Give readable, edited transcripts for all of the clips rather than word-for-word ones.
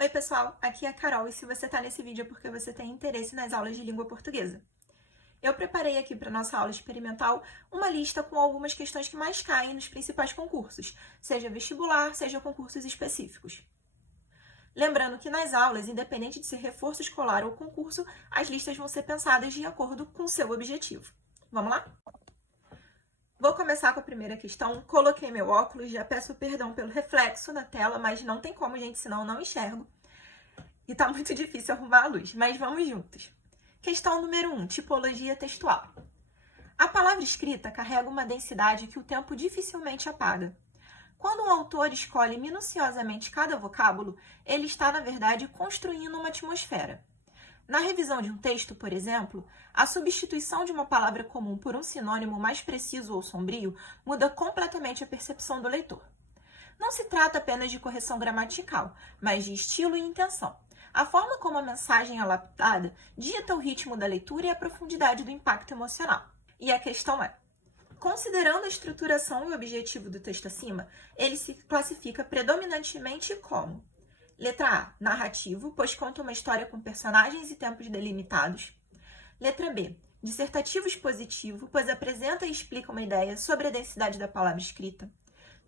Oi pessoal, aqui é a Carol e se você está nesse vídeo é porque você tem interesse nas aulas de língua portuguesa. Eu preparei aqui para nossa aula experimental uma lista com algumas questões que mais caem nos principais concursos, seja vestibular, seja concursos específicos. Lembrando que nas aulas, independente de ser reforço escolar ou concurso, as listas vão ser pensadas de acordo com o seu objetivo. Vamos lá? Vou começar com a primeira questão. Coloquei meu óculos, já peço perdão pelo reflexo na tela, mas não tem como, gente, senão eu não enxergo. E tá muito difícil arrumar a luz, mas vamos juntos. Questão número 1, tipologia textual. A palavra escrita carrega uma densidade que o tempo dificilmente apaga. Quando o autor escolhe minuciosamente cada vocábulo, ele está, na verdade, construindo uma atmosfera. Na revisão de um texto, por exemplo, a substituição de uma palavra comum por um sinônimo mais preciso ou sombrio muda completamente a percepção do leitor. Não se trata apenas de correção gramatical, mas de estilo e intenção. A forma como a mensagem é lapidada dita o ritmo da leitura e a profundidade do impacto emocional. E a questão é: considerando a estruturação e o objetivo do texto acima, ele se classifica predominantemente como: letra A, narrativo, pois conta uma história com personagens e tempos delimitados. Letra B, dissertativo expositivo, pois apresenta e explica uma ideia sobre a densidade da palavra escrita.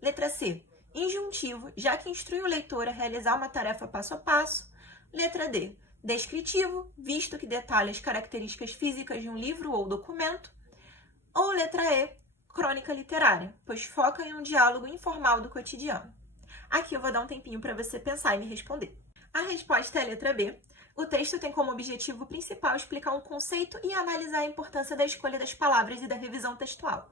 Letra C, injuntivo, já que instrui o leitor a realizar uma tarefa passo a passo. Letra D, descritivo, visto que detalha as características físicas de um livro ou documento. Ou letra E, crônica literária, pois foca em um diálogo informal do cotidiano. Aqui eu vou dar um tempinho para você pensar e me responder. A resposta é a letra B. O texto tem como objetivo principal explicar um conceito e analisar a importância da escolha das palavras e da revisão textual.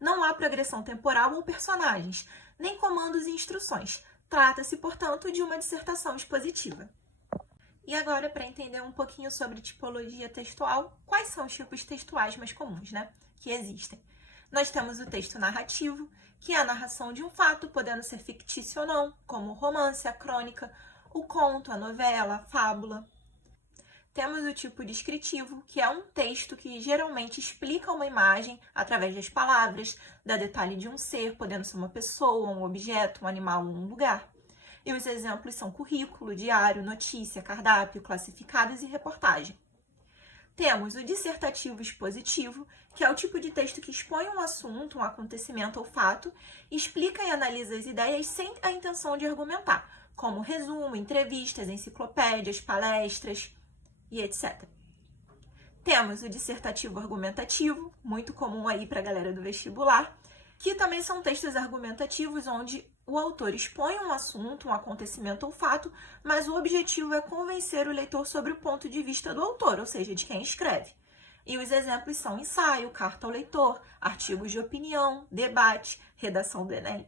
Não há progressão temporal ou personagens, nem comandos e instruções. Trata-se, portanto, de uma dissertação expositiva. E agora, para entender um pouquinho sobre tipologia textual, quais são os tipos textuais mais comuns, que existem? Nós temos o texto narrativo, que é a narração de um fato, podendo ser fictício ou não, como o romance, a crônica, o conto, a novela, a fábula. Temos o tipo descritivo, que é um texto que geralmente explica uma imagem através das palavras, dá detalhe de um ser, podendo ser uma pessoa, um objeto, um animal ou um lugar. E os exemplos são currículo, diário, notícia, cardápio, classificados e reportagem. Temos o dissertativo expositivo, que é o tipo de texto que expõe um assunto, um acontecimento ou fato, explica e analisa as ideias sem a intenção de argumentar, como resumo, entrevistas, enciclopédias, palestras e etc. Temos o dissertativo argumentativo, muito comum aí para a galera do vestibular, que também são textos argumentativos onde o autor expõe um assunto, um acontecimento ou fato, mas o objetivo é convencer o leitor sobre o ponto de vista do autor, ou seja, de quem escreve. E os exemplos são ensaio, carta ao leitor, artigos de opinião, debate, redação do Enem.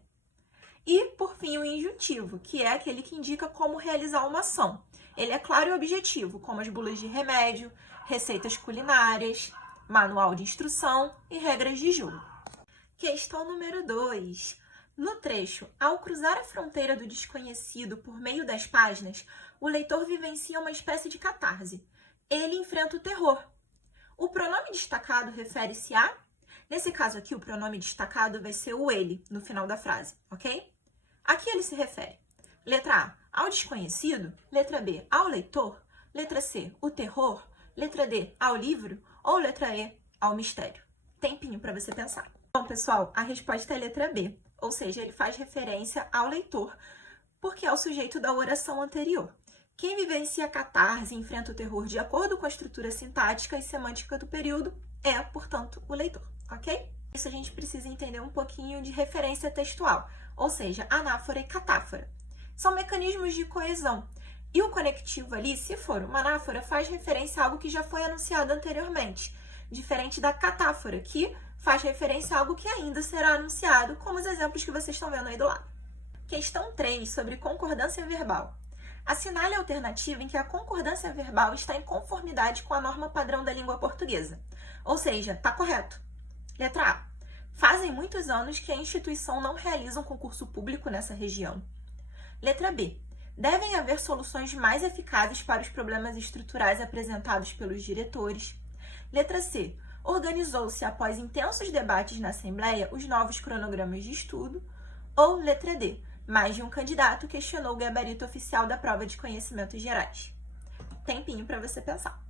E, por fim, o injuntivo, que é aquele que indica como realizar uma ação. Ele é claro e objetivo, como as bulas de remédio, receitas culinárias, manual de instrução e regras de jogo. Questão número 2. No trecho, ao cruzar a fronteira do desconhecido por meio das páginas, o leitor vivencia uma espécie de catarse. Ele enfrenta o terror. O pronome destacado refere-se a... Nesse caso aqui, o pronome destacado vai ser o ele, no final da frase, ok? A que ele se refere? Letra A, ao desconhecido. Letra B, ao leitor. Letra C, o terror. Letra D, ao livro. Ou letra E, ao mistério. Tempinho para você pensar. Bom, pessoal, a resposta é a letra B. Ou seja, ele faz referência ao leitor, porque é o sujeito da oração anterior. Quem vivencia a catarse e enfrenta o terror de acordo com a estrutura sintática e semântica do período é, portanto, o leitor, ok? Isso a gente precisa entender um pouquinho de referência textual, ou seja, anáfora e catáfora. São mecanismos de coesão. E o conectivo ali, se for uma anáfora, faz referência a algo que já foi anunciado anteriormente, diferente da catáfora, que faz referência a algo que ainda será anunciado, como os exemplos que vocês estão vendo aí do lado. Questão 3, sobre concordância verbal. Assinale a alternativa em que a concordância verbal está em conformidade com a norma padrão da língua portuguesa. Ou seja, está correto. Letra A. Fazem muitos anos que a instituição não realiza um concurso público nessa região. Letra B. Devem haver soluções mais eficazes para os problemas estruturais apresentados pelos diretores. Letra C. Organizou-se, após intensos debates na Assembleia, os novos cronogramas de estudo. Ou letra D. Mais de um candidato questionou o gabarito oficial da prova de conhecimentos gerais. Tempinho para você pensar.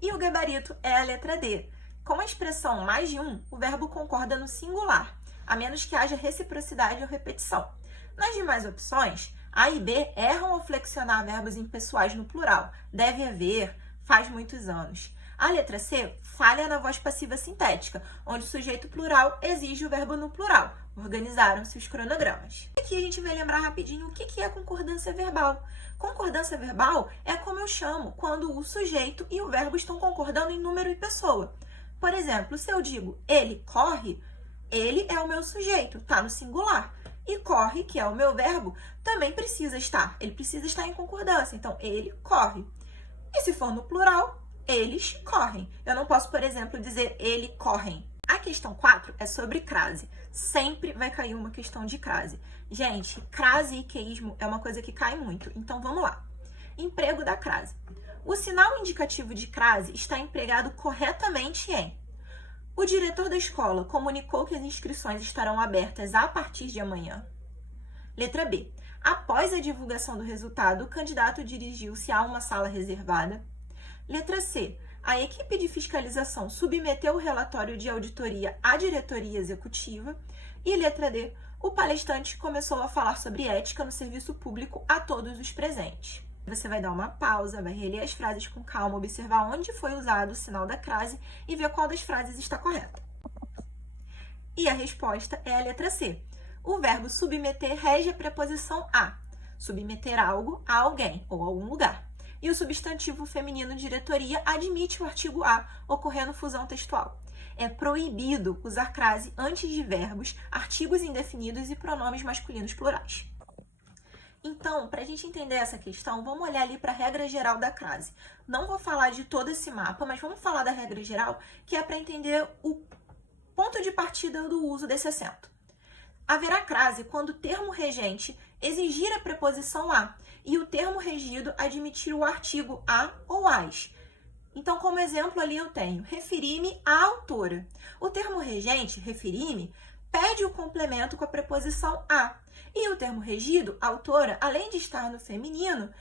E o gabarito é a letra D. Com a expressão mais de um, o verbo concorda no singular, a menos que haja reciprocidade ou repetição. Nas demais opções, A e B erram ao flexionar verbos impessoais no plural. Deve haver, faz muitos anos. A letra C falha na voz passiva sintética, onde o sujeito plural exige o verbo no plural. Organizaram-se os cronogramas. Aqui a gente vai lembrar rapidinho o que é concordância verbal. Concordância verbal é como eu chamo quando o sujeito e o verbo estão concordando em número e pessoa. Por exemplo, se eu digo ele corre, ele é o meu sujeito, está no singular. E corre, que é o meu verbo, também precisa estar. Ele precisa estar em concordância. Então, ele corre. E se for no plural, eles correm. Eu não posso, por exemplo, dizer ele correm. A questão 4 é sobre crase. Sempre vai cair uma questão de crase. Gente, crase e queísmo é uma coisa que cai muito. Então, vamos lá. Emprego da crase. O sinal indicativo de crase está empregado corretamente em: o diretor da escola comunicou que as inscrições estarão abertas a partir de amanhã. Letra B. Após a divulgação do resultado, o candidato dirigiu-se a uma sala reservada. Letra C. A equipe de fiscalização submeteu o relatório de auditoria à diretoria executiva. E letra D. O palestrante começou a falar sobre ética no serviço público a todos os presentes. Você vai dar uma pausa, vai reler as frases com calma, observar onde foi usado o sinal da crase e ver qual das frases está correta. E a resposta é a letra C. O verbo submeter rege a preposição a. Submeter algo a alguém ou a algum lugar. E o substantivo feminino diretoria admite o artigo a, ocorrendo fusão textual. É proibido usar crase antes de verbos, artigos indefinidos e pronomes masculinos plurais. Então, para a gente entender essa questão, vamos olhar ali para a regra geral da crase. Não vou falar de todo esse mapa, mas vamos falar da regra geral, que é para entender o ponto de partida do uso desse acento. Haverá crase quando o termo regente exigir a preposição a e o termo regido admitir o artigo a ou as. Então, como exemplo ali eu tenho referi-me à autora. O termo regente, referi-me, pede o complemento com a preposição a. E o termo regido, autora, além de estar no feminino,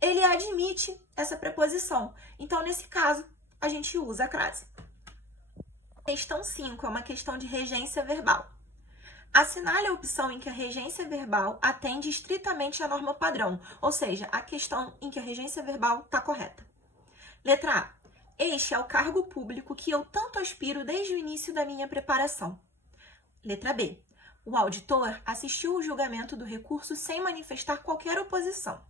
ele admite essa preposição. Então, nesse caso, a gente usa a crase. Questão 5 é uma questão de regência verbal. Assinale a opção em que a regência verbal atende estritamente à norma padrão, ou seja, a questão em que a regência verbal está correta. Letra A. Este é o cargo público que eu tanto aspiro desde o início da minha preparação. Letra B. O auditor assistiu ao julgamento do recurso sem manifestar qualquer oposição.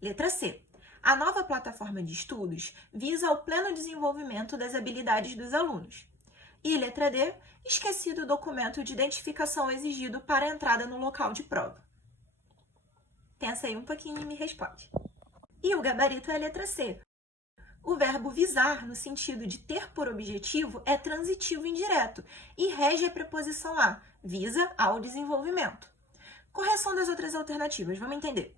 Letra C. A nova plataforma de estudos visa o pleno desenvolvimento das habilidades dos alunos. E letra D. Esquecido o documento de identificação exigido para a entrada no local de prova. Pensa aí um pouquinho e me responde. E o gabarito é a letra C. O verbo visar, no sentido de ter por objetivo, é transitivo indireto e rege a preposição a, visa ao desenvolvimento. Correção das outras alternativas, vamos entender.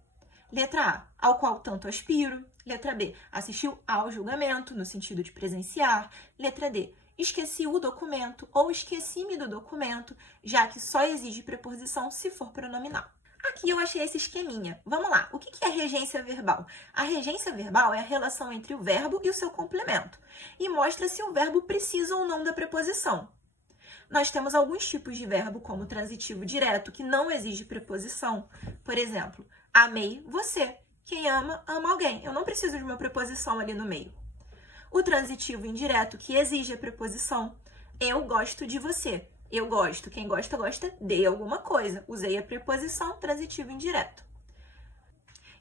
Letra A, ao qual tanto aspiro. Letra B, assistiu ao julgamento, no sentido de presenciar. Letra D, esqueci o documento ou esqueci-me do documento, já que só exige preposição se for pronominal. Aqui eu achei esse esqueminha. Vamos lá. O que é regência verbal? A regência verbal é a relação entre o verbo e o seu complemento e mostra se o verbo precisa ou não da preposição. Nós temos alguns tipos de verbo, como o transitivo direto, que não exige preposição. Por exemplo, amei você. Quem ama, ama alguém. Eu não preciso de uma preposição ali no meio. O transitivo indireto, que exige a preposição. Eu gosto de você. Eu gosto. Quem gosta, gosta de alguma coisa. Usei a preposição transitivo indireto.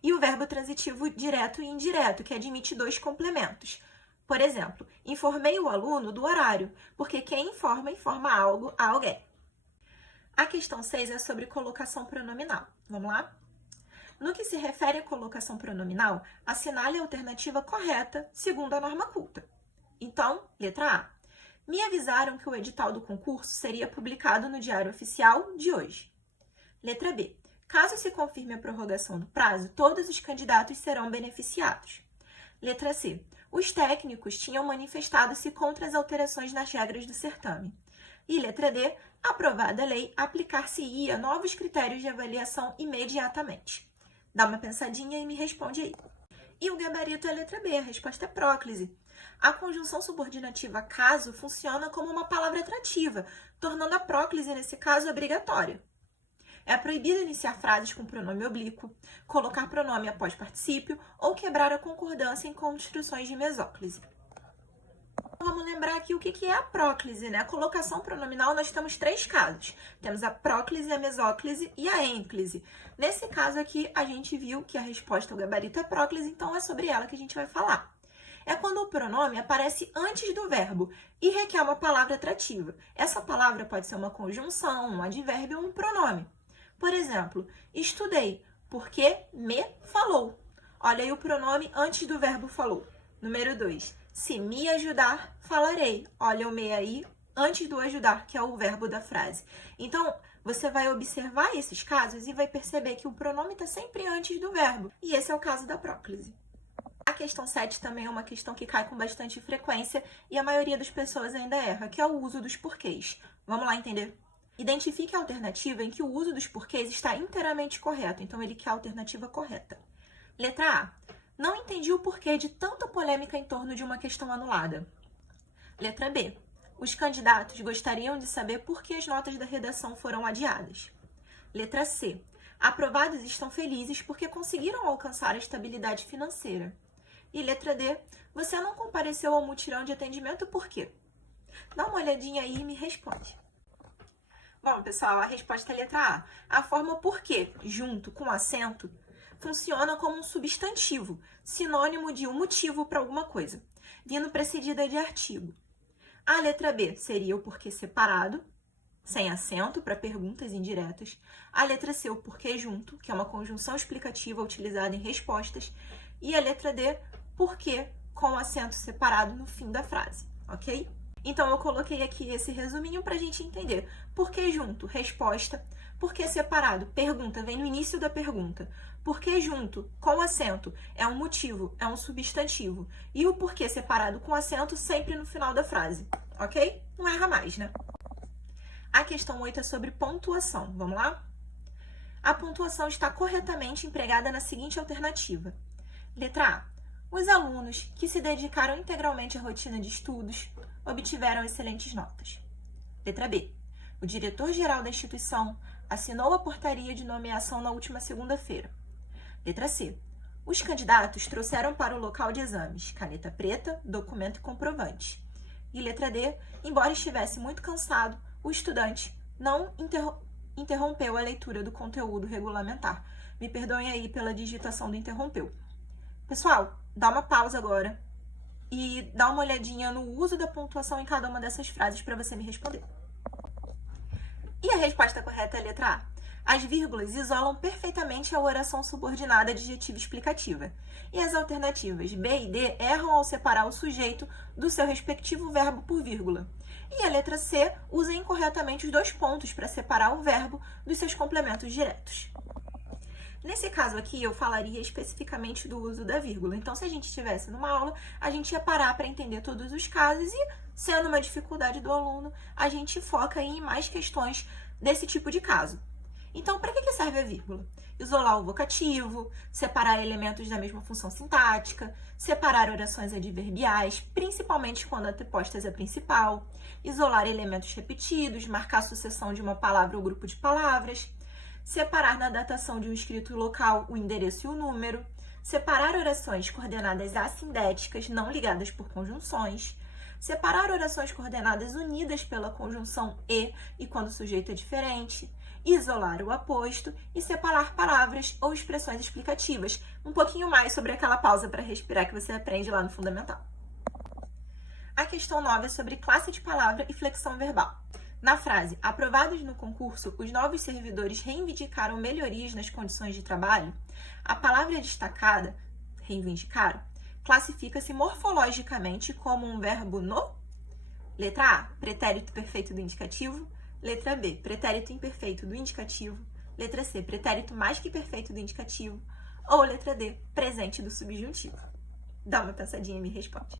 E o verbo transitivo direto e indireto, que admite dois complementos. Por exemplo, informei o aluno do horário, porque quem informa, informa algo a alguém. A questão 6 é sobre colocação pronominal. Vamos lá? No que se refere à colocação pronominal, assinale a alternativa correta, segundo a norma culta. Então, letra A. Me avisaram que o edital do concurso seria publicado no Diário Oficial de hoje. Letra B. Caso se confirme a prorrogação do prazo, todos os candidatos serão beneficiados. Letra C. Os técnicos tinham manifestado-se contra as alterações nas regras do certame. E letra D, aprovada a lei, aplicar-se-ia novos critérios de avaliação imediatamente. Dá uma pensadinha e me responde aí. E o gabarito é a letra B, a resposta é próclise. A conjunção subordinativa caso funciona como uma palavra atrativa, tornando a próclise, nesse caso, obrigatória. É proibido iniciar frases com pronome oblíquo, colocar pronome após particípio ou quebrar a concordância em construções de mesóclise. Vamos lembrar aqui o que é a próclise, né? A colocação pronominal, nós temos 3 casos. Temos a próclise, a mesóclise e a ênclise. Nesse caso aqui, a gente viu que a resposta ao gabarito é próclise, então é sobre ela que a gente vai falar. É quando o pronome aparece antes do verbo e requer uma palavra atrativa. Essa palavra pode ser uma conjunção, um advérbio ou um pronome. Por exemplo, estudei porque me falou. Olha aí o pronome antes do verbo falou. Número 2. Se me ajudar, falarei. Olha o me aí, antes do ajudar, que é o verbo da frase. Então, você vai observar esses casos e vai perceber que o pronome está sempre antes do verbo. E esse é o caso da próclise. A questão 7 também é uma questão que cai com bastante frequência e a maioria das pessoas ainda erra, que é o uso dos porquês. Vamos lá entender? Identifique a alternativa em que o uso dos porquês está inteiramente correto. Então, ele quer a alternativa correta. Letra A. Não entendi o porquê de tanta polêmica em torno de uma questão anulada. Letra B. Os candidatos gostariam de saber por que as notas da redação foram adiadas. Letra C. Aprovados estão felizes porque conseguiram alcançar a estabilidade financeira. E letra D. Você não compareceu ao mutirão de atendimento por quê? Dá uma olhadinha aí e me responde. Bom, pessoal, a resposta é letra A. A forma por quê, junto com acento, funciona como um substantivo, sinônimo de um motivo para alguma coisa, vindo precedida de artigo. A letra B seria o porquê separado, sem acento, para perguntas indiretas. A letra C, o porquê junto, que é uma conjunção explicativa utilizada em respostas. E a letra D, porquê com acento separado no fim da frase, ok? Então, eu coloquei aqui esse resuminho para a gente entender. Por que junto? Resposta. Por que separado? Pergunta, vem no início da pergunta. Por que junto? Com acento. É um motivo, é um substantivo. E o porquê separado com acento sempre no final da frase, ok? Não erra mais, né? A questão 8 é sobre pontuação. Vamos lá? A pontuação está corretamente empregada na seguinte alternativa. Letra A. Os alunos que se dedicaram integralmente à rotina de estudos obtiveram excelentes notas. Letra B. O diretor-geral da instituição assinou a portaria de nomeação na última segunda-feira. Letra C. Os candidatos trouxeram para o local de exames caneta preta, documento e comprovante. E letra D. Embora estivesse muito cansado, o estudante não interrompeu a leitura do conteúdo regulamentar. Me perdoem aí pela digitação do interrompeu. Pessoal, dá uma pausa agora e dá uma olhadinha no uso da pontuação em cada uma dessas frases para você me responder. E a resposta correta é a letra A. As vírgulas isolam perfeitamente a oração subordinada adjetiva explicativa. E as alternativas B e D erram ao separar o sujeito do seu respectivo verbo por vírgula. E a letra C usa incorretamente os 2 pontos para separar o verbo dos seus complementos diretos. Nesse caso aqui, eu falaria especificamente do uso da vírgula. Então, se a gente estivesse numa aula, a gente ia parar para entender todos os casos e, sendo uma dificuldade do aluno, a gente foca em mais questões desse tipo de caso. Então, para que serve a vírgula? Isolar o vocativo, separar elementos da mesma função sintática, separar orações adverbiais, principalmente quando antepostas à principal, isolar elementos repetidos, marcar a sucessão de uma palavra ou grupo de palavras, separar na datação de um escrito local o endereço e o número, separar orações coordenadas assindéticas não ligadas por conjunções, separar orações coordenadas unidas pela conjunção e quando o sujeito é diferente, isolar o aposto e separar palavras ou expressões explicativas. Um pouquinho mais sobre aquela pausa para respirar que você aprende lá no Fundamental. A questão 9 é sobre classe de palavra e flexão verbal. Na frase, aprovados no concurso, os novos servidores reivindicaram melhorias nas condições de trabalho, a palavra destacada, reivindicaram, classifica-se morfologicamente como um verbo no? Letra A, pretérito perfeito do indicativo. Letra B, pretérito imperfeito do indicativo. Letra C, pretérito mais que perfeito do indicativo. Ou letra D, presente do subjuntivo. Dá uma pensadinha e me responde.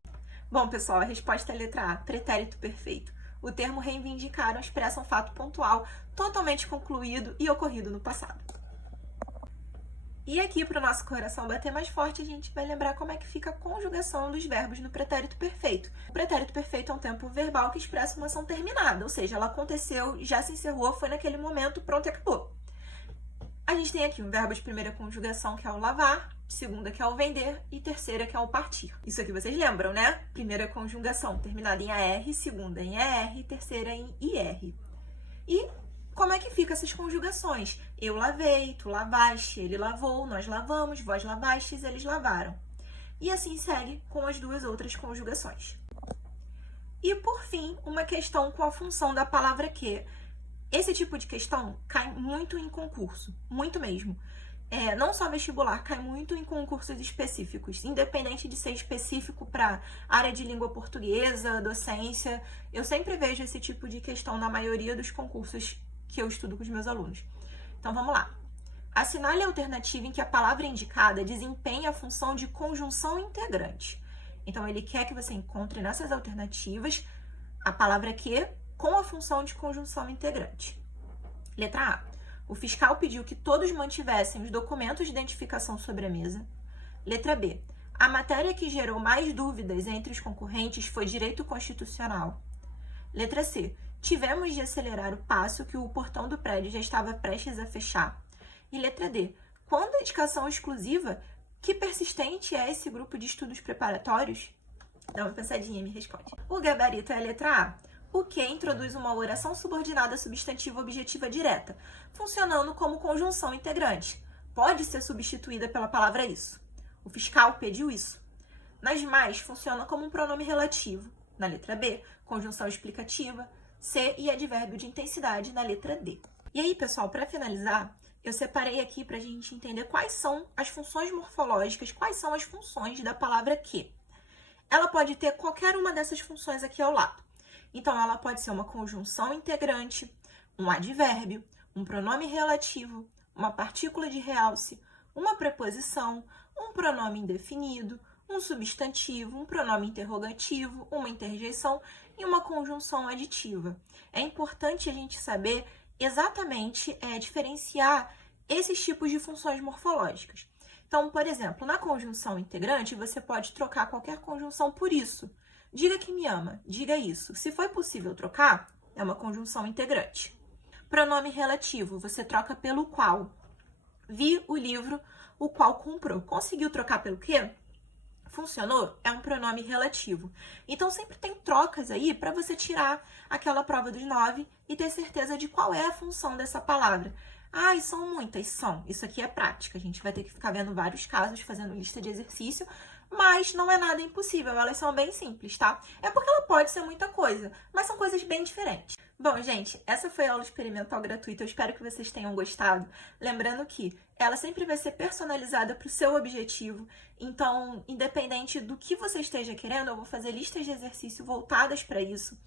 Bom, pessoal, a resposta é letra A, pretérito perfeito. O termo reivindicaram expressa um fato pontual, totalmente concluído e ocorrido no passado. E aqui, para o nosso coração bater mais forte, a gente vai lembrar como é que fica a conjugação dos verbos no pretérito perfeito. O pretérito perfeito é um tempo verbal que expressa uma ação terminada, ou seja, ela aconteceu, já se encerrou, foi naquele momento, pronto e acabou. A gente tem aqui um verbo de primeira conjugação, que é o lavar, segunda, que é o vender, e terceira, que é o partir. Isso aqui vocês lembram, né? Primeira conjugação terminada em AR, segunda em ER, terceira em IR. E como é que ficam essas conjugações? Eu lavei, tu lavaste, ele lavou, nós lavamos, vós lavastes, eles lavaram. E assim segue com as duas outras conjugações. E por fim, uma questão com a função da palavra que. Esse tipo de questão cai muito em concurso, muito mesmo. Não só vestibular, cai muito em concursos específicos, independente de ser específico para área de língua portuguesa, docência. Eu sempre vejo esse tipo de questão na maioria dos concursos que eu estudo com os meus alunos. Então, vamos lá. Assinale a alternativa em que a palavra indicada desempenha a função de conjunção integrante. Então, ele quer que você encontre nessas alternativas a palavra que com a função de conjunção integrante. Letra A. O fiscal pediu que todos mantivessem os documentos de identificação sobre a mesa. Letra B. A matéria que gerou mais dúvidas entre os concorrentes foi direito constitucional. Letra C. Tivemos de acelerar o passo que o portão do prédio já estava prestes a fechar. E letra D. Quando a indicação exclusiva, que persistente é esse grupo de estudos preparatórios? Dá uma pensadinha e me responde. O gabarito é a letra A. O que introduz uma oração subordinada substantiva objetiva direta, funcionando como conjunção integrante. Pode ser substituída pela palavra isso. O fiscal pediu isso. Nas mais, funciona como um pronome relativo. Na letra B, conjunção explicativa. C e advérbio de intensidade na letra D. E aí, pessoal, para finalizar, eu separei aqui para a gente entender quais são as funções morfológicas, quais são as funções da palavra que. Ela pode ter qualquer uma dessas funções aqui ao lado. Então, ela pode ser uma conjunção integrante, um advérbio, um pronome relativo, uma partícula de realce, uma preposição, um pronome indefinido, um substantivo, um pronome interrogativo, uma interjeição e uma conjunção aditiva. É importante a gente saber exatamente diferenciar esses tipos de funções morfológicas. Então, por exemplo, na conjunção integrante, você pode trocar qualquer conjunção por isso. Diga que me ama, diga isso. Se foi possível trocar, é uma conjunção integrante. Pronome relativo, você troca pelo qual. Vi o livro, o qual comprou. Conseguiu trocar pelo quê? Funcionou? É um pronome relativo. Então, sempre tem trocas aí para você tirar aquela prova dos 9 e ter certeza de qual é a função dessa palavra. Ai, são muitas, são. Isso aqui é prática. A gente vai ter que ficar vendo vários casos, fazendo lista de exercício, mas não é nada impossível, elas são bem simples, tá? É porque ela pode ser muita coisa, mas são coisas bem diferentes. Bom, gente, essa foi a aula experimental gratuita, eu espero que vocês tenham gostado. Lembrando que ela sempre vai ser personalizada para o seu objetivo, então, independente do que você esteja querendo, eu vou fazer listas de exercício voltadas para isso.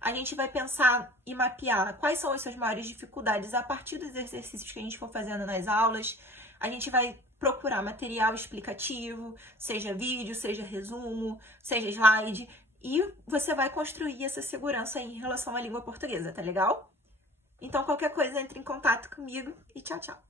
A gente vai pensar e mapear quais são as suas maiores dificuldades a partir dos exercícios que a gente for fazendo nas aulas. A gente vai procurar material explicativo, seja vídeo, seja resumo, seja slide, e você vai construir essa segurança em relação à língua portuguesa, tá legal? Então, qualquer coisa, entre em contato comigo e tchau, tchau!